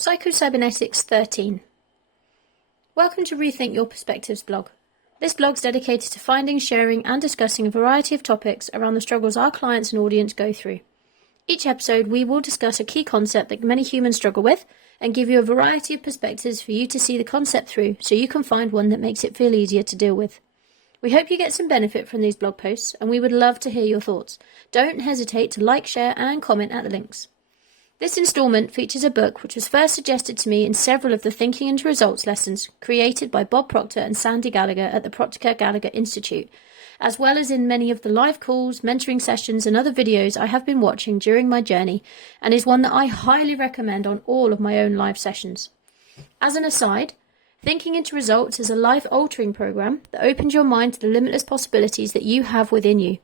Psycho-Cybernetics 13. Welcome to Rethink Your Perspectives blog. This blog is dedicated to finding, sharing and discussing a variety of topics around the struggles our clients and audience go through. Each episode we will discuss a key concept that many humans struggle with and give you a variety of perspectives for you to see the concept through so you can find one that makes it feel easier to deal with. We hope you get some benefit from these blog posts and we would love to hear your thoughts. Don't hesitate to like, share and comment at the links. This instalment features a book which was first suggested to me in several of the Thinking into Results lessons created by Bob Proctor and Sandy Gallagher at the Proctor Gallagher Institute, as well as in many of the live calls, mentoring sessions and other videos I have been watching during my journey, and is one that I highly recommend on all of my own live sessions. As an aside, Thinking into Results is a life-altering program that opens your mind to the limitless possibilities that you have within you.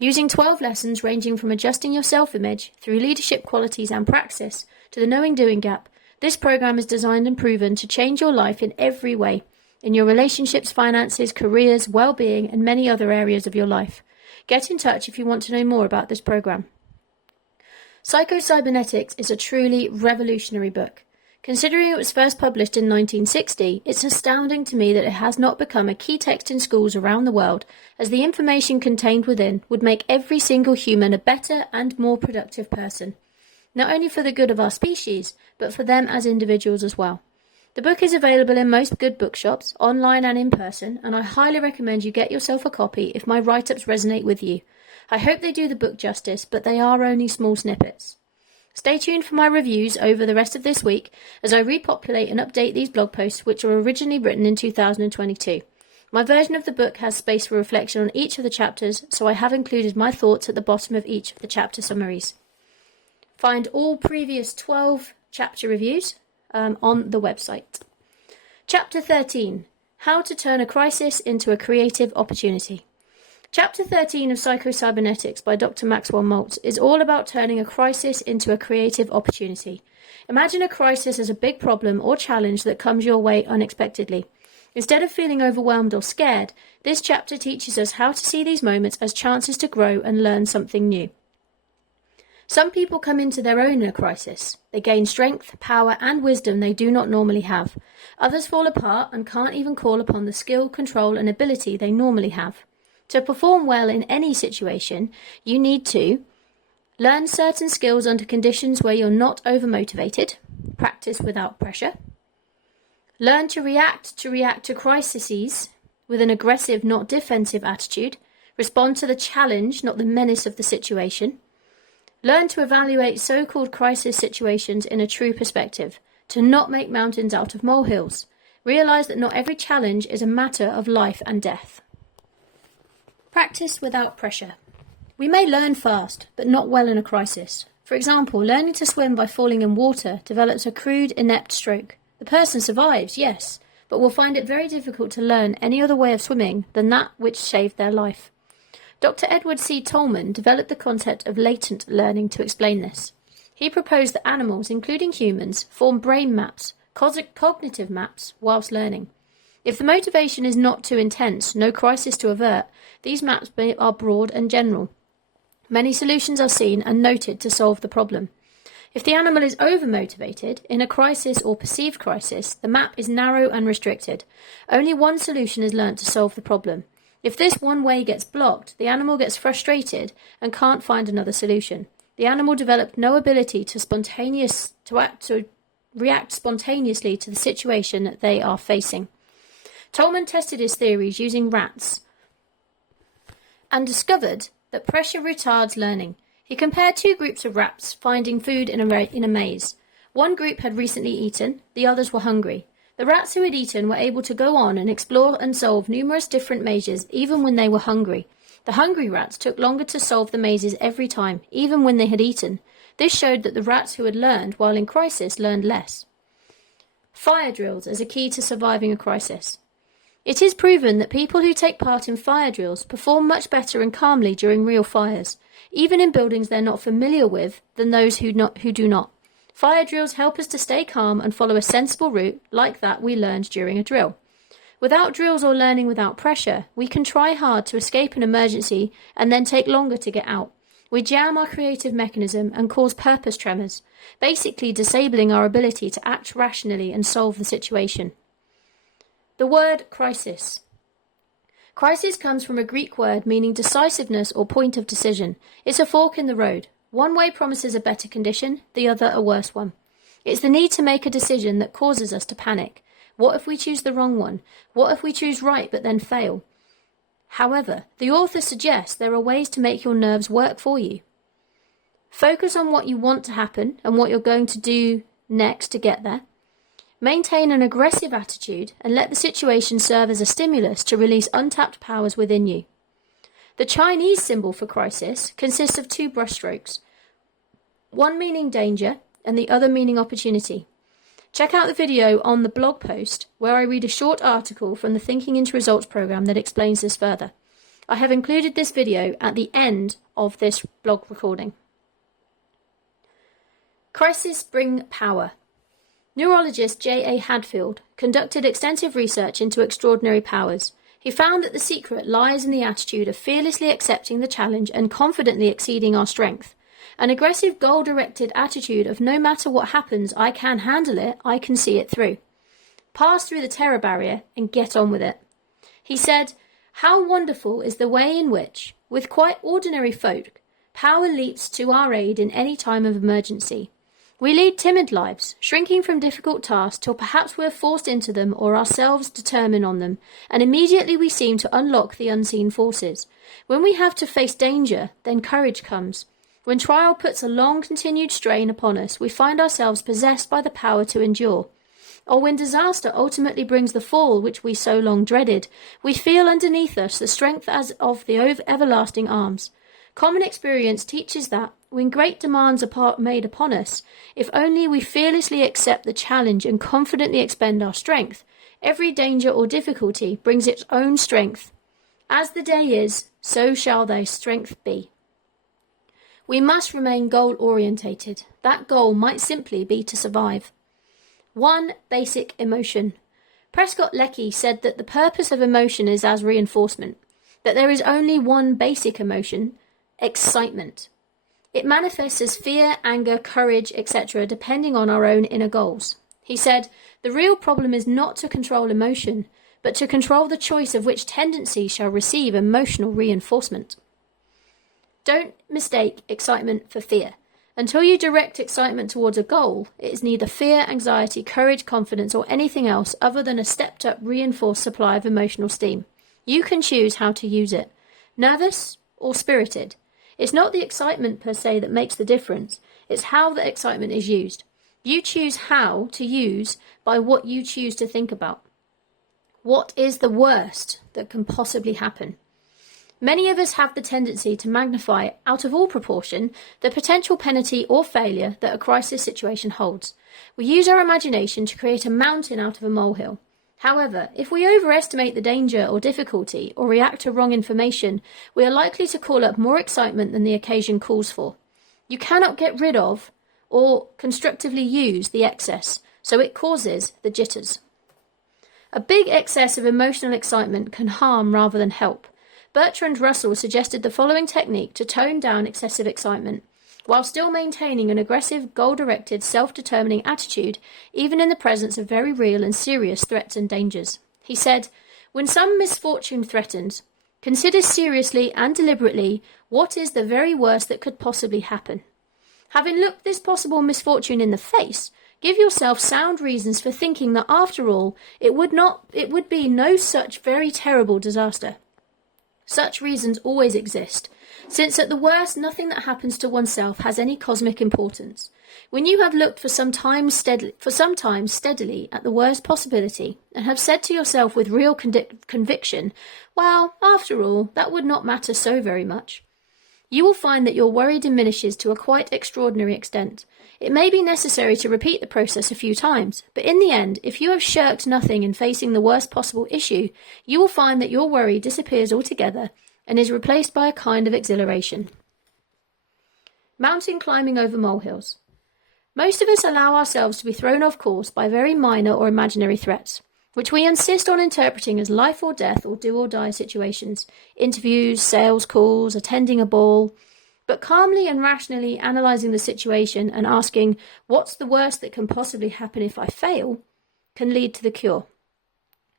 Using 12 lessons ranging from adjusting your self-image through leadership qualities and praxis to the knowing-doing gap, this program is designed and proven to change your life in every way, in your relationships, finances, careers, well-being and many other areas of your life. Get in touch if you want to know more about this program. Psycho-Cybernetics is a truly revolutionary book. Considering it was first published in 1960, it's astounding to me that it has not become a key text in schools around the world, as the information contained within would make every single human a better and more productive person, not only for the good of our species, but for them as individuals as well. The book is available in most good bookshops, online and in person, and I highly recommend you get yourself a copy if my write-ups resonate with you. I hope they do the book justice, but they are only small snippets. Stay tuned for my reviews over the rest of this week as I repopulate and update these blog posts which were originally written in 2022. My version of the book has space for reflection on each of the chapters, so I have included my thoughts at the bottom of each of the chapter summaries. Find all previous 12 chapter reviews on the website. Chapter 13. How to turn a crisis into a creative opportunity. Chapter 13 of Psycho-Cybernetics by Dr. Maxwell Maltz is all about turning a crisis into a creative opportunity. Imagine a crisis as a big problem or challenge that comes your way unexpectedly. Instead of feeling overwhelmed or scared, this chapter teaches us how to see these moments as chances to grow and learn something new. Some people come into their own in a crisis. They gain strength, power and wisdom they do not normally have. Others fall apart and can't even call upon the skill, control and ability they normally have. To perform well in any situation, you need to learn certain skills under conditions where you're not overmotivated, practice without pressure, learn to react to crises with an aggressive, not defensive attitude, respond to the challenge, not the menace of the situation, learn to evaluate so-called crisis situations in a true perspective, to not make mountains out of molehills, realize that not every challenge is a matter of life and death. Practice without pressure. We may learn fast, but not well in a crisis. For example, learning to swim by falling in water develops a crude, inept stroke. The person survives, yes, but will find it very difficult to learn any other way of swimming than that which saved their life. Dr. Edward C. Tolman developed the concept of latent learning to explain this. He proposed that animals, including humans, form brain maps, cognitive maps, whilst learning. If the motivation is not too intense, no crisis to avert, these maps are broad and general. Many solutions are seen and noted to solve the problem. If the animal is over-motivated, in a crisis or perceived crisis, the map is narrow and restricted. Only one solution is learnt to solve the problem. If this one way gets blocked, the animal gets frustrated and can't find another solution. The animal developed no ability to react spontaneously to the situation that they are facing. Tolman tested his theories using rats and discovered that pressure retards learning. He compared two groups of rats finding food in a maze. One group had recently eaten, the others were hungry. The rats who had eaten were able to go on and explore and solve numerous different mazes even when they were hungry. The hungry rats took longer to solve the mazes every time, even when they had eaten. This showed that the rats who had learned while in crisis learned less. Fire drills as a key to surviving a crisis. It is proven that people who take part in fire drills perform much better and calmly during real fires, even in buildings they're not familiar with, than those who do not. Fire drills help us to stay calm and follow a sensible route like that we learned during a drill. Without drills or learning without pressure, we can try hard to escape an emergency and then take longer to get out. We jam our creative mechanism and cause purpose tremors, basically disabling our ability to act rationally and solve the situation. The word crisis. Crisis comes from a Greek word meaning decisiveness or point of decision. It's a fork in the road. One way promises a better condition, the other a worse one. It's the need to make a decision that causes us to panic. What if we choose the wrong one? What if we choose right but then fail? However, the author suggests there are ways to make your nerves work for you. Focus on what you want to happen and what you're going to do next to get there. Maintain an aggressive attitude and let the situation serve as a stimulus to release untapped powers within you. The Chinese symbol for crisis consists of two brushstrokes, one meaning danger and the other meaning opportunity. Check out the video on the blog post where I read a short article from the Thinking into Results program that explains this further. I have included this video at the end of this blog recording. Crises bring power. Neurologist Jaiye conducted extensive research into extraordinary powers. He found that the secret lies in the attitude of fearlessly accepting the challenge and confidently exceeding our strength. An aggressive, goal-directed attitude of no matter what happens, I can handle it, I can see it through. Pass through the terror barrier and get on with it. He said, "How wonderful is the way in which, with quite ordinary folk, power leaps to our aid in any time of emergency. We lead timid lives, shrinking from difficult tasks till perhaps we're forced into them or ourselves determine on them, and immediately we seem to unlock the unseen forces. When we have to face danger, then courage comes. When trial puts a long continued strain upon us, we find ourselves possessed by the power to endure. Or when disaster ultimately brings the fall which we so long dreaded, we feel underneath us the strength as of the everlasting arms. Common experience teaches that, when great demands are made upon us, if only we fearlessly accept the challenge and confidently expend our strength, every danger or difficulty brings its own strength. As the day is, so shall thy strength be." We must remain goal-orientated. That goal might simply be to survive. One basic emotion. Prescott Leckey said that the purpose of emotion is as reinforcement, that there is only one basic emotion, excitement. It manifests as fear, anger, courage, etc., depending on our own inner goals. He said, "The real problem is not to control emotion, but to control the choice of which tendency shall receive emotional reinforcement." Don't mistake excitement for fear. Until you direct excitement towards a goal, it is neither fear, anxiety, courage, confidence, or anything else other than a stepped-up, reinforced supply of emotional steam. You can choose how to use it. Nervous or spirited. It's not the excitement per se that makes the difference. It's how the excitement is used. You choose how to use by what you choose to think about. What is the worst that can possibly happen? Many of us have the tendency to magnify, out of all proportion, the potential penalty or failure that a crisis situation holds. We use our imagination to create a mountain out of a molehill. However, if we overestimate the danger or difficulty or react to wrong information, we are likely to call up more excitement than the occasion calls for. You cannot get rid of or constructively use the excess, so it causes the jitters. A big excess of emotional excitement can harm rather than help. Bertrand Russell suggested the following technique to tone down excessive excitement, while still maintaining an aggressive, goal-directed, self-determining attitude, even in the presence of very real and serious threats and dangers. He said, "When some misfortune threatens, consider seriously and deliberately what is the very worst that could possibly happen. Having looked this possible misfortune in the face, give yourself sound reasons for thinking that after all, it would be no such very terrible disaster. Such reasons always exist, since at the worst nothing that happens to oneself has any cosmic importance. When you have looked for some time steadily at the worst possibility, and have said to yourself with real conviction, well, after all, that would not matter so very much, you will find that your worry diminishes to a quite extraordinary extent. It may be necessary to repeat the process a few times, but in the end, if you have shirked nothing in facing the worst possible issue, you will find that your worry disappears altogether and is replaced by a kind of exhilaration." Mountain climbing over molehills. Most of us allow ourselves to be thrown off course by very minor or imaginary threats, which we insist on interpreting as life or death or do or die situations, interviews, sales calls, attending a ball. But calmly and rationally analysing the situation and asking, what's the worst that can possibly happen if I fail, can lead to the cure.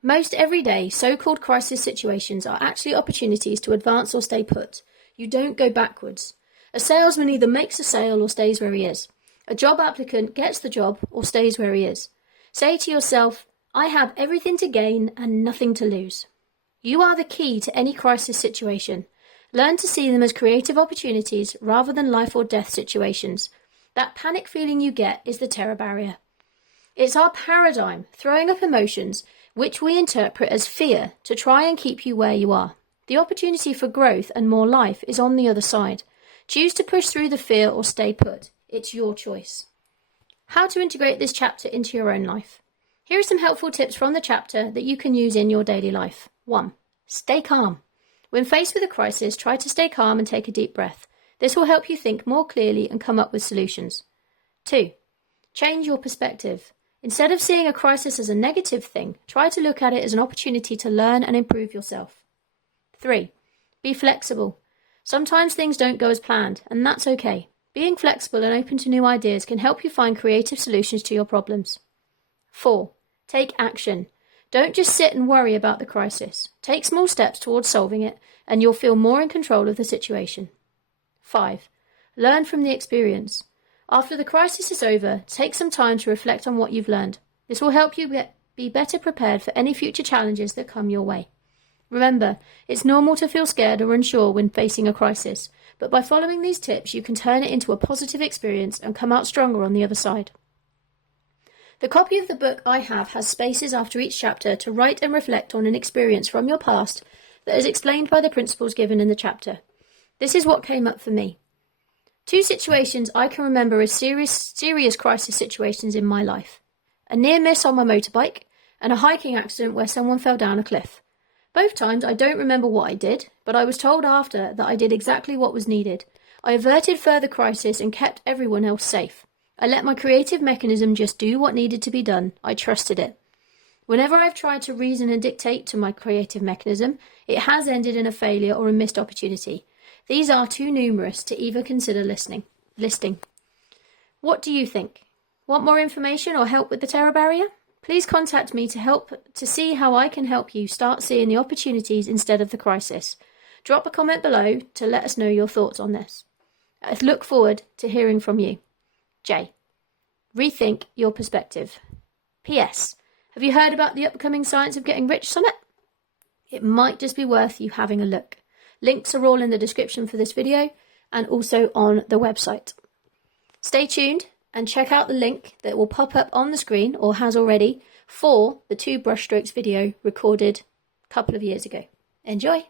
Most everyday so-called crisis situations are actually opportunities to advance or stay put. You don't go backwards. A salesman either makes a sale or stays where he is. A job applicant gets the job or stays where he is. Say to yourself, I have everything to gain and nothing to lose. You are the key to any crisis situation. Learn to see them as creative opportunities rather than life or death situations. That panic feeling you get is the terror barrier. It's our paradigm, throwing up emotions, which we interpret as fear, to try and keep you where you are. The opportunity for growth and more life is on the other side. Choose to push through the fear or stay put. It's your choice. How to integrate this chapter into your own life. Here are some helpful tips from the chapter that you can use in your daily life. 1. Stay calm. When faced with a crisis, try to stay calm and take a deep breath. This will help you think more clearly and come up with solutions. 2. Change your perspective. Instead of seeing a crisis as a negative thing, try to look at it as an opportunity to learn and improve yourself. 3. Be flexible. Sometimes things don't go as planned, and that's okay. Being flexible and open to new ideas can help you find creative solutions to your problems. 4. Take action. Don't just sit and worry about the crisis. Take small steps towards solving it, and you'll feel more in control of the situation. 5. Learn from the experience. After the crisis is over, take some time to reflect on what you've learned. This will help you be better prepared for any future challenges that come your way. Remember, it's normal to feel scared or unsure when facing a crisis, but by following these tips, you can turn it into a positive experience and come out stronger on the other side. The copy of the book I have has spaces after each chapter to write and reflect on an experience from your past that is explained by the principles given in the chapter. This is what came up for me. 2 situations I can remember as serious crisis situations in my life. A near miss on my motorbike and a hiking accident where someone fell down a cliff. Both times I don't remember what I did, but I was told after that I did exactly what was needed. I averted further crisis and kept everyone else safe. I let my creative mechanism just do what needed to be done. I trusted it. Whenever I've tried to reason and dictate to my creative mechanism, it has ended in a failure or a missed opportunity. These are too numerous to even consider listing. What do you think? Want more information or help with the terror barrier? Please contact me to see how I can help you start seeing the opportunities instead of the crisis. Drop a comment below to let us know your thoughts on this. I look forward to hearing from you. Jaiye. Rethink your perspective. P.S. Have you heard about the upcoming Science of Getting Rich Summit? It might just be worth you having a look. Links are all in the description for this video and also on the website. Stay tuned and check out the link that will pop up on the screen, or has already, for the 2 brushstrokes video recorded a couple of years ago. Enjoy!